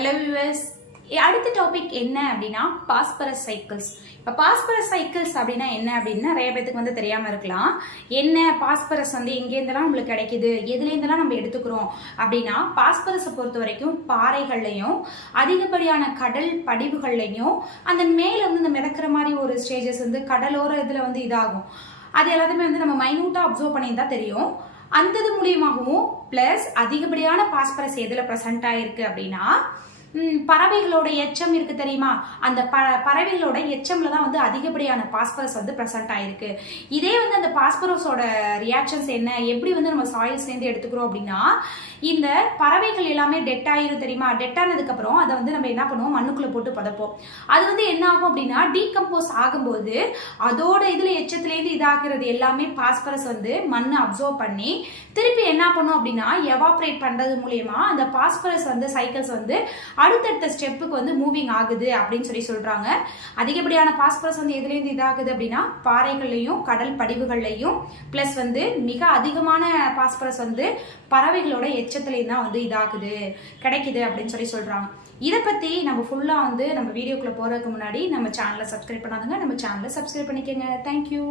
Hello viewers, அடுத்த topic என்ன அப்படின்னா பாஸ்பரஸ் சைக்கிள்ஸ். இப்போ பாஸ்பரஸ் சைக்கிள்ஸ் அப்படின்னா என்ன அப்படின்னு நிறைய பேத்துக்கு வந்து தெரியாமல் இருக்கலாம். என்ன பாஸ்பரஸ் வந்து எங்கேருந்தெல்லாம் நம்மளுக்கு கிடைக்குது, எதுலேருந்தெல்லாம் நம்ம எடுத்துக்கிறோம் அப்படின்னா, பாஸ்பரஸை பொறுத்த வரைக்கும் பாறைகள்லையும் அதிகப்படியான கடல் படிவுகள்லையும் அந்த மேலே வந்து இந்த மிதக்கிற மாதிரி ஒரு ஸ்டேஜஸ் வந்து கடலோர இதில் வந்து இதாகும். அது எல்லாத்தையுமே வந்து நம்ம மைனூட்டாக அப்சர்வ் பண்ணியிருந்தா தெரியும். அந்த இது மூலியமாகவும் பிளஸ் அதிகப்படியான பாஸ்பரஸ் எதில் ப்ரெசென்ட் ஆயிருக்கு அப்படின்னா, பறவைகளோட எச்சம் இருக்கு தெரியுமா, அந்த பறவைகளோட எச்சம்ல தான் வந்து அதிகப்படியான பாஸ்பரஸ் வந்து ப்ரெசென்ட் ஆயிருக்கு. இதே வந்து அந்த பாஸ்பரஸோட ரியாக்ஷன்ஸ் என்ன, எப்படி வந்து நம்ம சாயில்ஸ்லேருந்து எடுத்துக்கிறோம் அப்படின்னா, இந்த பறவைகள் எல்லாமே டெட் ஆயிரும் தெரியுமா. டெட் ஆனதுக்கு அப்புறம் அதை வந்து நம்ம என்ன பண்ணுவோம், மண்ணுக்குள்ள போட்டு பதப்போம். அது வந்து என்ன ஆகும் அப்படின்னா, டீகம்போஸ் ஆகும்போது அதோட இதுல எச்சத்துலேருந்து இதாகிறது எல்லாமே பாஸ்பரஸ் வந்து மண்ணை அப்சர்வ் பண்ணி திருப்பி என்ன பண்ணும் அப்படின்னா, எவாப்ரேட் பண்றது மூலியமா அந்த பாஸ்பரஸ் வந்து சைக்கிள்ஸ் வந்து அடுத்தடுத்த ஸ்டெப்புக்கு வந்து மூவிங் ஆகுது அப்படின்னு சொல்றாங்க. அதிகப்படியான பாஸ்பரஸ் வந்து எதுலேருந்து இதாகுது அப்படின்னா, பாறைகள்லையும் கடல் படிவுகள்லையும் பிளஸ் வந்து மிக அதிகமான பாஸ்பரஸ் வந்து பறவைகளோட எச்சத்துலேயும் தான் வந்து இதாகுது கிடைக்குது அப்படின்னு சொல்றாங்க. இதை பற்றி நம்ம ஃபுல்லாக வந்து நம்ம வீடியோக்குள்ளே போகிறதுக்கு முன்னாடி நம்ம சேனலை சப்ஸ்கிரைப் பண்ணாதுங்க, நம்ம சேனலை சப்ஸ்கிரைப் பண்ணிக்கோங்க. தேங்க்யூ.